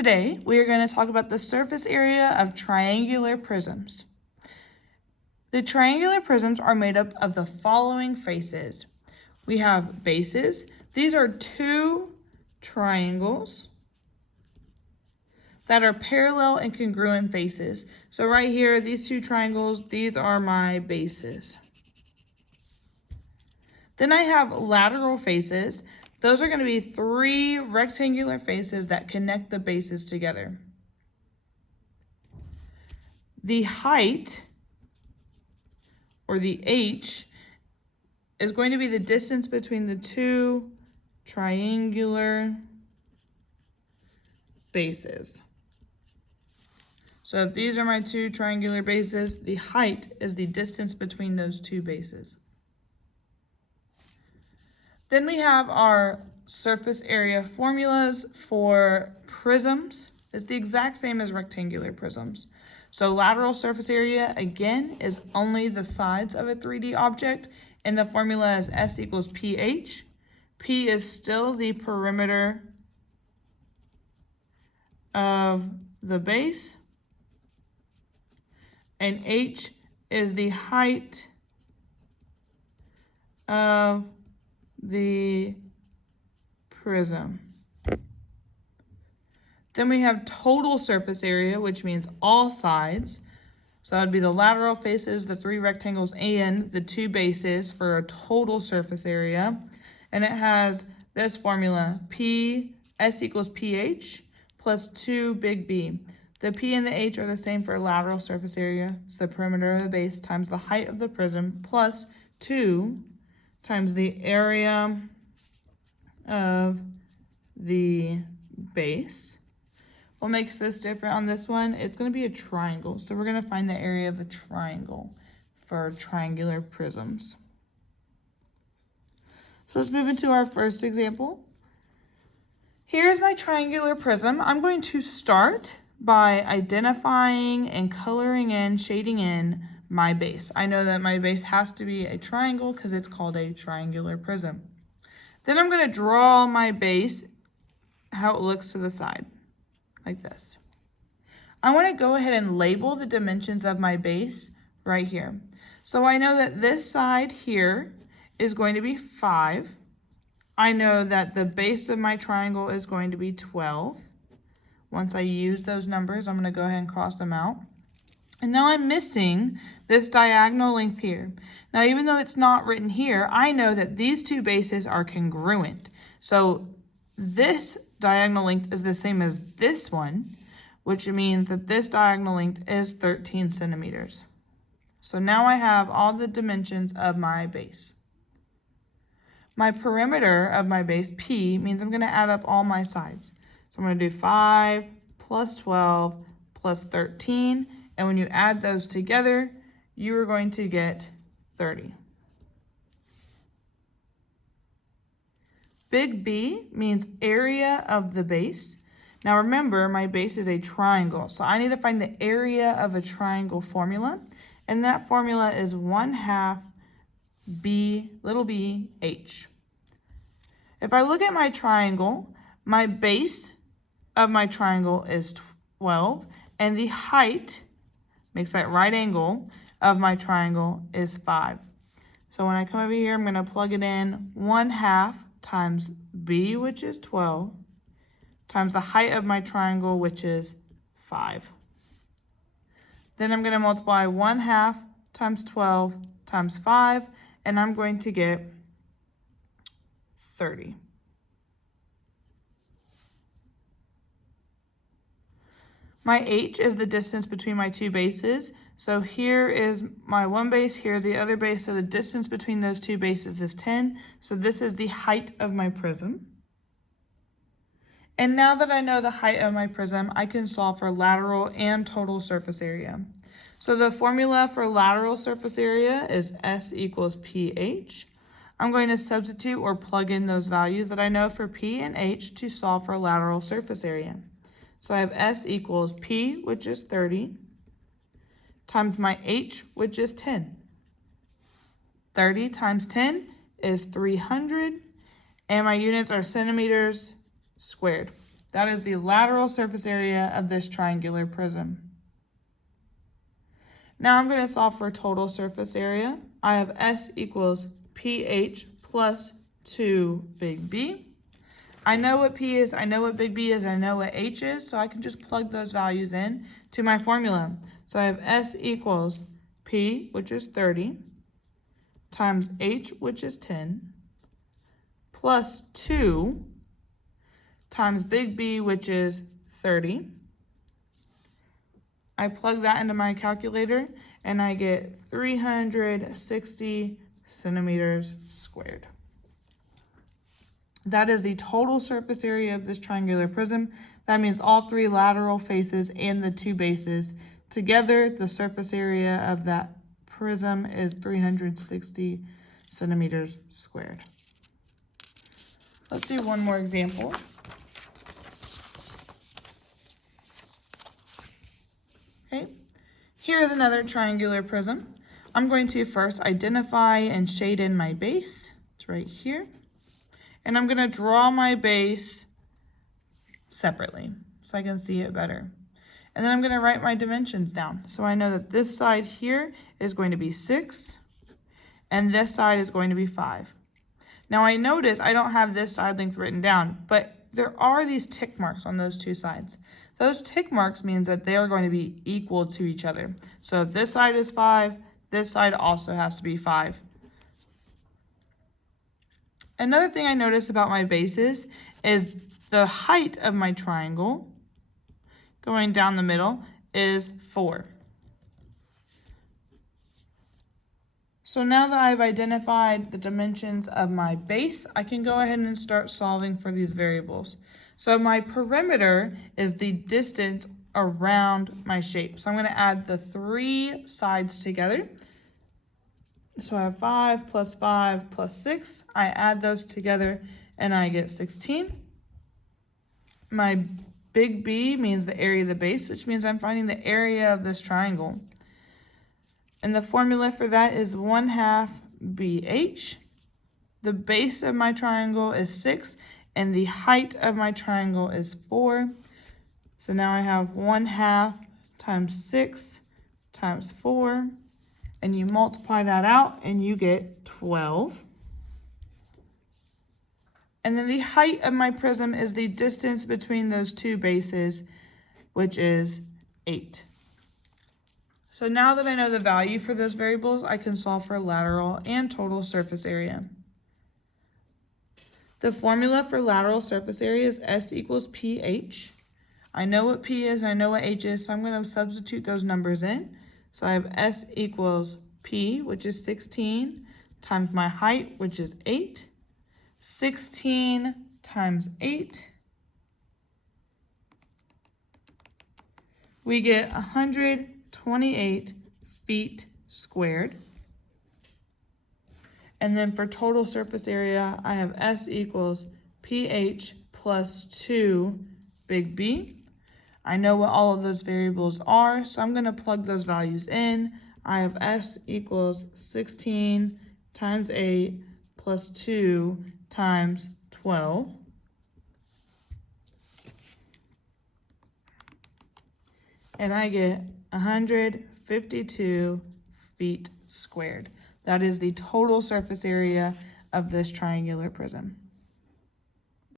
Today, we are going to talk about the surface area of triangular prisms. The triangular prisms are made up of the following faces. We have bases. These are two triangles that are parallel and congruent faces. So right here, these two triangles, these are my bases. Then I have lateral faces. Those are going to be three rectangular faces that connect the bases together. The height, or the h, is going to be the distance between the two triangular bases. So if these are my two triangular bases, the height is the distance between those two bases. Then we have our surface area formulas for prisms. It's the exact same as rectangular prisms. So lateral surface area, again, is only the sides of a 3D object, and the formula is S equals PH. P is still the perimeter of the base, and H is the height of the prism. Then we have total surface area, which means all sides. So that would be the lateral faces, the three rectangles, and the two bases for a total surface area. And it has this formula, P, S equals PH, plus 2 big B. The P and the H are the same for lateral surface area. It's the perimeter of the base times the height of the prism, plus 2 times the area of the base. What makes this different on this one? It's going to be a triangle. So we're going to find the area of a triangle for triangular prisms. So let's move into our first example. Here's my triangular prism. I'm going to start by identifying and coloring in, shading in my base. I know that my base has to be a triangle because it's called a triangular prism. Then I'm going to draw my base, how it looks to the side, like this. I want to go ahead and label the dimensions of my base right here. So I know that this side here is going to be 5. I know that the base of my triangle is going to be 12. Once I use those numbers, I'm going to go ahead and cross them out. And now I'm missing this diagonal length here. Now, even though it's not written here, I know that these two bases are congruent. So this diagonal length is the same as this one, which means that this diagonal length is 13 centimeters. So now I have all the dimensions of my base. My perimeter of my base, P, means I'm going to add up all my sides. So I'm going to do 5 plus 12 plus 13. And when you add those together, you are going to get 30. Big B means area of the base. Now remember, my base is a triangle, so I need to find the area of a triangle formula. And that formula is 1/2 B, little b, H. If I look at my triangle, my base of my triangle is 12, and the height, makes that right angle, of my triangle is 5. So when I come over here, I'm going to plug it in 1/2 times B, which is 12, times the height of my triangle, which is 5. Then I'm going to multiply 1/2 times 12 times 5, and I'm going to get 30. My H is the distance between my two bases. So here is my one base, here's the other base. So the distance between those two bases is 10. So this is the height of my prism. And now that I know the height of my prism, I can solve for lateral and total surface area. So the formula for lateral surface area is S equals PH. I'm going to substitute or plug in those values that I know for P and H to solve for lateral surface area. So I have S equals P, which is 30, times my H, which is 10. 30 times 10 is 300, and my units are centimeters squared. That is the lateral surface area of this triangular prism. Now I'm going to solve for total surface area. I have S equals PH plus 2 big B. I know what P is, I know what big B is, I know what H is, so I can just plug those values in to my formula. So I have S equals P, which is 30, times H, which is 10, plus 2 times big B, which is 30. I plug that into my calculator and I get 360 centimeters squared. That is the total surface area of this triangular prism. That means all 3 lateral faces and the 2 bases. Together, the surface area of that prism is 360 centimeters squared. Let's do one more example. Okay, here's another triangular prism. I'm going to first identify and shade in my base. It's right here. And I'm going to draw my base separately so I can see it better. And then I'm going to write my dimensions down. So I know that this side here is going to be 6 and this side is going to be 5. Now I notice I don't have this side length written down, but there are these tick marks on those 2 sides. Those tick marks means that they are going to be equal to each other. So if this side is 5, this side also has to be 5. Another thing I notice about my bases is the height of my triangle going down the middle is 4. So now that I've identified the dimensions of my base, I can go ahead and start solving for these variables. So my perimeter is the distance around my shape. So I'm going to add the 3 sides together. So I have 5 plus 5 plus 6. I add those together and I get 16. My big B means the area of the base, which means I'm finding the area of this triangle. And the formula for that is 1/2 BH. The base of my triangle is 6 and the height of my triangle is 4. So now I have 1/2 times 6 times 4. And you multiply that out and you get 12. And then the height of my prism is the distance between those 2 bases, which is 8. So now that I know the value for those variables, I can solve for lateral and total surface area. The formula for lateral surface area is S equals PH. I know what P is, I know what H is, so I'm going to substitute those numbers in. So I have S equals P, which is 16, times my height, which is 8. 16 times 8. We get 128 feet squared. And then for total surface area, I have S equals PH plus 2 big B. I know what all of those variables are, so I'm going to plug those values in. I have S equals 16 times 8 plus 2 times 12. And I get 152 feet squared. That is the total surface area of this triangular prism.